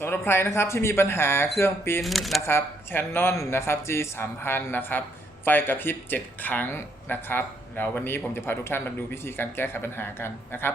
สำหรับใครนะครับที่มีปัญหาเครื่องปริ้นนะครับ Canon นะครับ G 3 0 0 0นะครับ ไฟกระพริบ 7 ครั้งนะครับ แล้ววันนี้ผมจะพาทุกท่านมาดูวิธีการแก้ไขปัญหากันนะครับ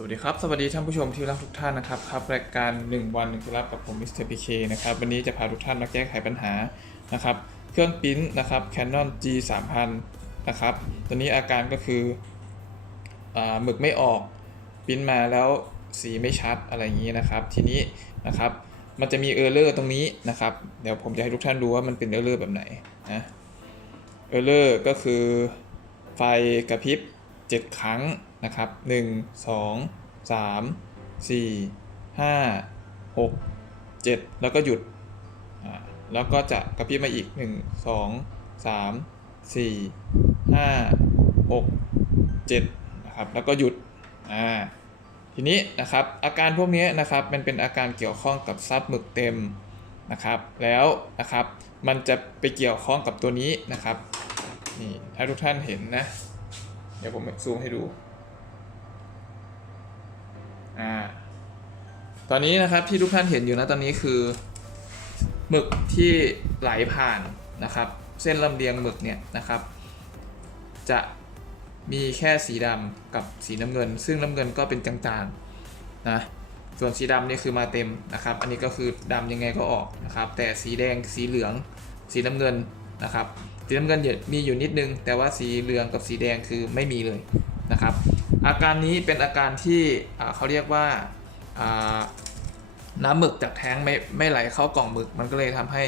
สวัสดีครับ สวัสดีท่านผู้ชมที่รักทุกท่านนะครับครับรายการ 1 วัน1เคล็ดลับกับผมมิสเตอร์พีเคนะครับวันนี้จะพาทุกท่านมาแก้ไขปัญหานะครับเครื่องปริ้นนะครับ Canon G 3 0 0นะครับตัวนี้อาการก็คืออหมึกไม่ออกปริ้นมาแล้วสีไม่ชัดอะไรอย่างนี้นะครับ ทีนี้นะครับมันจะมีเออร์เลอร์ตรงนี้นะครับ เดี๋ยวผมจะให้ทุกท่านดูว่ามันเป็นเออร์เลอร์แบบไหนนะเออร์เลอร์ก็คือไฟกระพริบ 7 ครั้ง นะครับ1 2 3 4 5 6 7 แล้วก็หยุด แล้วก็จะกระพริบมาอีก 1 2 3 4 5 6 7นะครับแล้วก็หยุดอ่าทีนี้นะครับอาการพวกนี้นะครับมันเป็นอาการเกี่ยวข้องกับซับหมึกเต็มนะครับแล้วนะครับมันจะไปเกี่ยวข้องกับตัวนี้นะครับนี่ถ้าทุกท่านเห็นนะ เดี๋ยวผมซูมให้ดู อ่าตอนนี้นะครับที่ทุกท่านเห็นอยู่นะตอนนี้คือหมึกที่ไหลผ่านนะครับ เส้นลำเลียงหมึกเนี่ยนะครับ จะมีแค่สีดำกับสีน้ำเงิน ซึ่งน้ำเงินก็เป็นจางๆนะส่วนสีดำนี่คือมาเต็มนะครับ อันนี้ก็คือดำยังไงก็ออกนะครับ แต่สีแดงสีเหลือง สีน้ำเงินนะครับ สีน้ำเงินมีอยู่นิดนึง แต่ว่าสีเหลืองกับสีแดงคือไม่มีเลย นะครับ อาการนี้เป็นอาการที่เขาเรียกว่าน้ำหมึกจากแท้งไม่ไม่ไหลเข้ากล่องหมึก มันก็เลยทำให้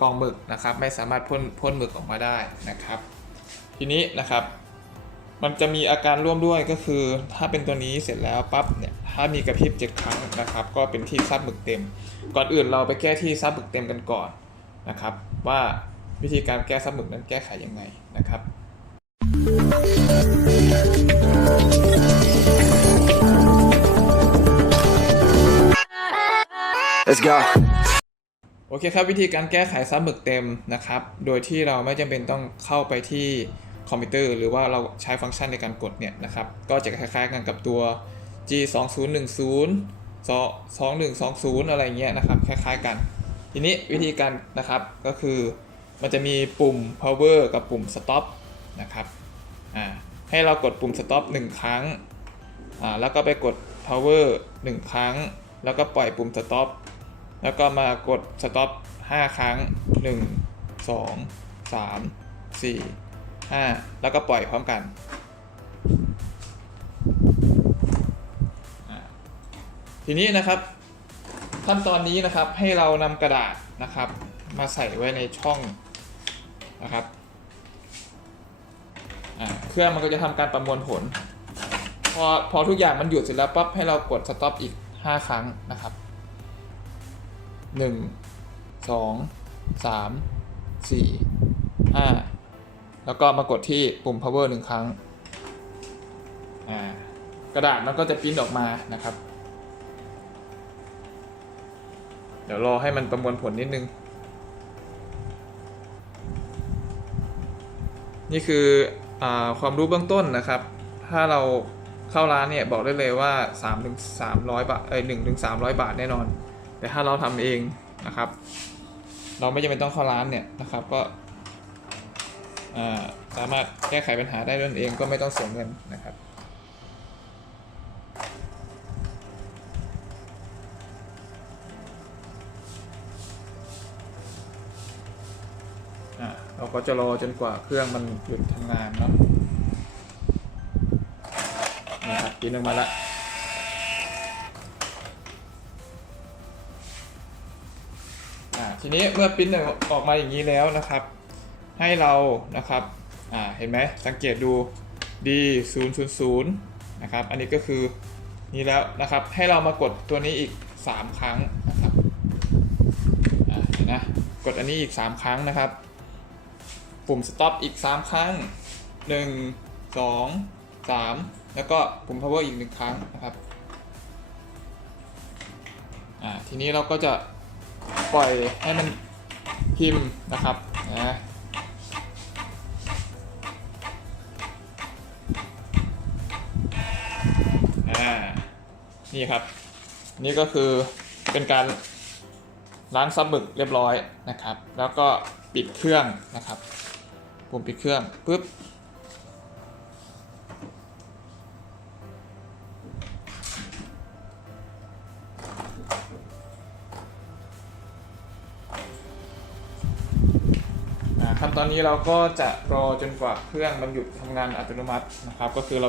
กล่องหมึกนะครับ ไม่สามารถพ่นพ่นหมึกออกมาได้นะครับ ทีนี้นะครับ มันจะมีอาการร่วมด้วยก็คือ ถ้าเป็นตัวนี้เสร็จแล้วปั๊บเนี่ยถ้ามีกระพริบเจ็ดครั้งนะครับ ก็เป็นที่ซับหมึกเต็ม ก่อนอื่นเราไปแก้ที่ซับหมึกเต็มกันก่อนนะครับ ว่าวิธีการแก้ซับหมึกนั้นแก้ไขยังไงนะครับ Let's go. โอเคครับ วิธีการแก้ไขซับหมึกเต็มนะครับ โดยที่เราไม่จำเป็นต้องเข้าไปที่คอมพิวเตอร์ หรือว่าเราใช้ฟังก์ชันในการกดเนี่ยนะครับ ก็จะคล้ายๆกันกับตัว G 2 0 1 0 2 1 2 0 อะไรเงี้ยนะครับคล้ายๆกัน ทีนี้วิธีการนะครับก็คือมันจะมีปุ่ม power กับปุ่ม stop นะครับอ่าให้เรากดปุ่ม stop 1 ครั้งอ่าแล้วก็ไปกด power 1 ครั้ง แล้วก็ปล่อยปุ่ม stop แล้วก็มากด stop 5ครั้ง 1 2 3 4 5 แล้วก็ปล่อยพร้อมกัน ทีนี้นะครับ ขั้นตอนนี้นะครับให้เรานำกระดาษนะครับ มาใส่ไว้ในช่องนะครับเครื่องมันก็จะทำการประมวลผล พอพอทุกอย่างมันหยุดเสร็จแล้วปั๊บให้เรากด stop อีก 5 ครั้งนะครับ หนึ่งสองสามสี่ห้าแล้วก็มากดที่ปุ่ม power หนึ่งครั้งอ่ากระดาษมันก็จะปริ้นออกมานะครับ เดี๋ยวรอให้มันประมวลผลนิดนึง นี่คืออความรู้เบื้องต้นนะครับ ถ้าเราเข้าร้านเนี่ย บอกได้เลยว่า3ถึง300 บาทเอ้ย1ถึง300 บาทแน่นอน แต่ถ้าเราทำเองนะครับ เราไม่จำเป็นต้องเข้าร้านเนี่ยนะครับก็สามารถแก้ไขปัญหาได้ด้วยตนเองก็ไม่ต้องเสียเงินนะครับอะเราก็จะรอจนกว่าเครื่องมันหยุดทำงานเนาะนะครับกินออกมาละ ทีนี้เมื่อปิ้นออกมาอย่างนี้แล้วนะครับ ให้เรานะครับอ่าเห็นไหมสังเกตดู D 0 0 0นะครับ อันนี้ก็คือนี่แล้วนะครับ ให้เรามากดตัวนี้อีก 3 ครั้งนะครับอะเห็นนะกดอันนี้อีก 3 ครั้งนะครับ ปุ่ม stop อีก 3 ครั้ง 1 2 3 แล้วก็ปุ่ม power อีก 1 ครั้งนะครับอ่าทีนี้เราก็จะ ปล่อยให้มันพิมพ์นะครับนะนี่ครับ นี่ก็คือเป็นการล้างซับหมึกเรียบร้อยนะครับ แล้วก็ปิดเครื่องนะครับปุ่มปิดเครื่องปุ๊บ ขั้นตอนนี้เราก็จะรอจนกว่าเครื่องมันหยุดทำงานอัตโนมัตินะครับ ก็คือเรา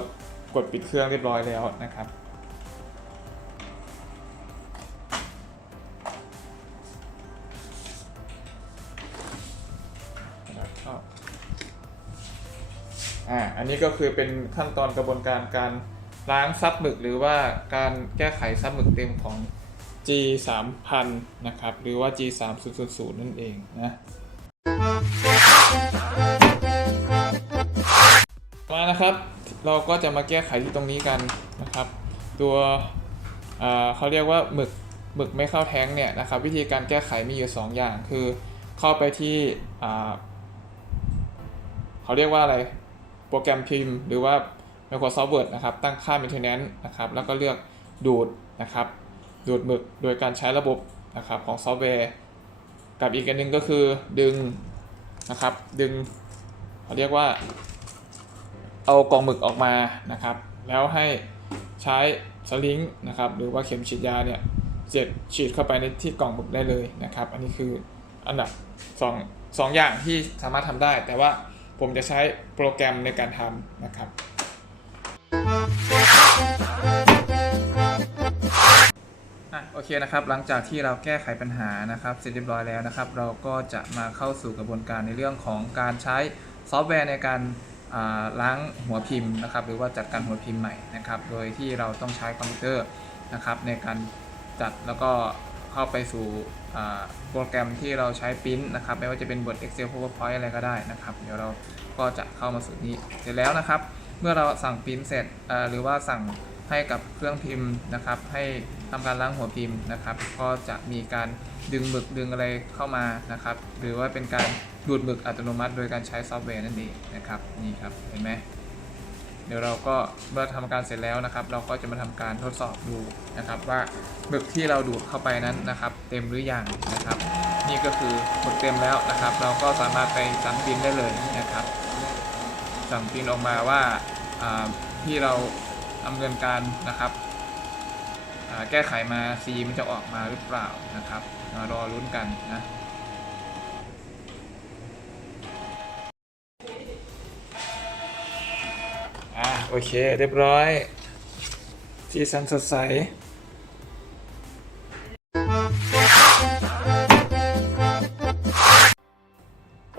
กดปิดเครื่องเรียบร้อยแล้วนะครับแล้วก็อ่าอันนี้ก็คือเป็นขั้นตอนกระบวนการการล้างซับหมึก หรือว่าการแก้ไขซับหมึกเต็มของ G 3 0 0 0นะครับ หรือว่า G 3 0 0 0นั่นเองนะ มานะครับ เราก็จะมาแก้ไขที่ตรงนี้กันนะครับ ตัวเขาเรียกว่าหมึกหมึกไม่เข้าแท้งเนี่ยนะครับ วิธีการแก้ไขมีอยู่ 2 อย่างคือเข้าไปที่เขาเรียกว่าอะไรโปรแกรมพิมพ์ หรือว่า Microsoft Word นะครับ ตั้งค่า maintenance นะครับ แล้วก็เลือกดูดนะครับ ดูดหมึกโดยการใช้ระบบนะครับของซอฟต์แวร์ กับอีกอันนึงก็คือดึง นะครับ ดึงเขาเรียกว่า เอากล่องหมึกออกมานะครับ แล้วให้ใช้สลิงนะครับ หรือว่าเข็มฉีดยาเนี่ยเจ็ดฉีดเข้าไปในที่กล่องหมึกได้เลยนะครับ อันนี้คืออันดับสองสองอย่างที่สามารถทำได้ แต่ว่าผมจะใช้โปรแกรมในการทำนะครับ โอเคนะครับ หลังจากที่เราแก้ไขปัญหานะครับ เสร็จเรียบร้อยแล้วนะครับ เราก็จะมาเข้าสู่กระบวนการในเรื่องของการใช้ซอฟต์แวร์ในการล้างหัวพิมพ์นะครับ หรือว่าจัดการหัวพิมพ์ใหม่นะครับ โดยที่เราต้องใช้คอมพิวเตอร์นะครับ ในการจัดแล้วก็เข้าไปสู่โปรแกรมที่เราใช้ปริ้นนะครับ ไม่ว่าจะเป็น Word Excel PowerPoint อะไรก็ได้นะครับ เดี๋ยวเราก็จะเข้ามาสู่นี้เสร็จแล้วนะครับ เมื่อเราสั่งปริ้นเสร็จหรือว่าสั่ง ให้กับเครื่องพิมพ์นะครับ ให้ทำการล้างหัวพิมพ์นะครับ ก็จะมีการดึงหมึกดึงอะไรเข้ามานะครับ หรือว่าเป็นการดูดหมึกอัตโนมัติ โดยการใช้ซอฟต์แวร์นั่นเองนะครับนี่ครับเห็นไหมเดี๋ยวเราก็เมื่อทำการเสร็จแล้วนะครับ เราก็จะมาทำการทดสอบดูนะครับว่าหมึกที่เราดูดเข้าไปนั้นนะครับ เต็มหรือยังนะครับ นี่ก็คือหมึกเต็มแล้วนะครับ เราก็สามารถไปสั่งพิมพ์ได้เลยนะครับ สั่งพิมพ์ออกมาว่าที่เรา ดำเนินการนะครับแก้ไขมา C มันจะออกมาหรือเปล่านะครับมารอรุ้นกันนะอ่าโอเค เรียบร้อยสีสันสดใส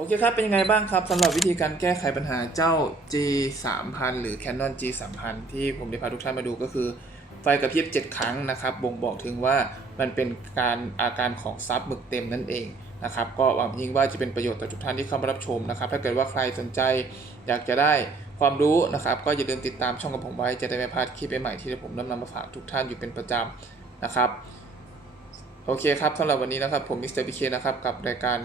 โอเคครับ เป็นยังไงบ้างครับสำหรับวิธีการแก้ไขปัญหาเจ้า G 3 0 0 0หรือ Canon G 3 0 0 0ที่ผมได้พาทุกท่านมาดูก็คือ ไฟกระพริบ 7 ครั้งนะครับ บ่งบอกถึงว่ามันเป็นการอาการของซับหมึกเต็มนั่นเองนะครับ ก็หวังยิ่งว่าจะเป็นประโยชน์ต่อทุกท่านที่เข้ามารับชมนะครับ ถ้าเกิดว่าใครสนใจอยากจะได้ความรู้นะครับ ก็อย่าลืมติดตามช่องกับผมไว้ จะได้ไม่พลาดคลิปใหม่ๆที่ผมนำนำมาฝากทุกท่านอยู่เป็นประจำนะครับ โอเคครับสำหรับวันนี้นะครับผมมิสเตอร์พีเคนะครับกับรายการ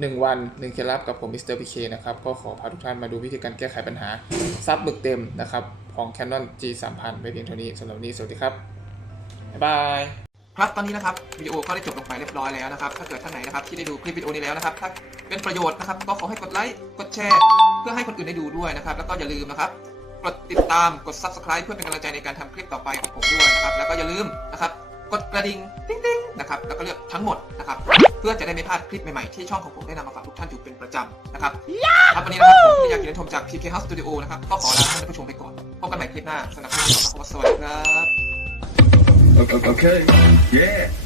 หนึ่งวันหนึ่งเคล็ดลับกับผมมิสเตอร์พีเคนะครับก็ขอพาทุกท่านมาดูวิธีการแก้ไขปัญหา ซับหมึกเต็มนะครับของ Canon G 3 0 0 0ไปเพียงเท่านี้สำหรับวันนี้สวัสดีครับ บ๊ายบายครับตอนนี้นะครับวิดีโอก็ได้จบลงไปเรียบร้อยแล้วนะครับ ถ้าเกิดท่านไหนนะครับที่ได้ดูคลิปวิดีโอนี้แล้วนะครับ ถ้าเป็นประโยชน์นะครับ ก็ขอให้กดไลค์กดแชร์ เพื่อให้คนอื่นได้ดูด้วยนะครับ แล้วก็อย่าลืมนะครับกดติดตามกด subscribe เพื่อเป็นกำลังใจในการทำคลิปต่อไปของผมด้วยนะครับ แล้วก็อย่าลืมนะครับ กดกระดิ่งติ๊งติ๊งนะครับแล้วก็เลือกทั้งหมดนะครับ พื่อจะได้ไม่พลาดคลิปใหม่ๆที่ช่องของผมได้นำมาฝากทุกท่านอยู่เป็นประจำนะครับครับวันนี้นะครับผมที่อยากกินชมจาก PK House Studio นะครับก็ขอลาท่านผู้ชมไปก่อนพบกันใหม่คลิปหน้าสำหรับวันนี้ขอสวัสดีครับ Okay. okay. Yeah.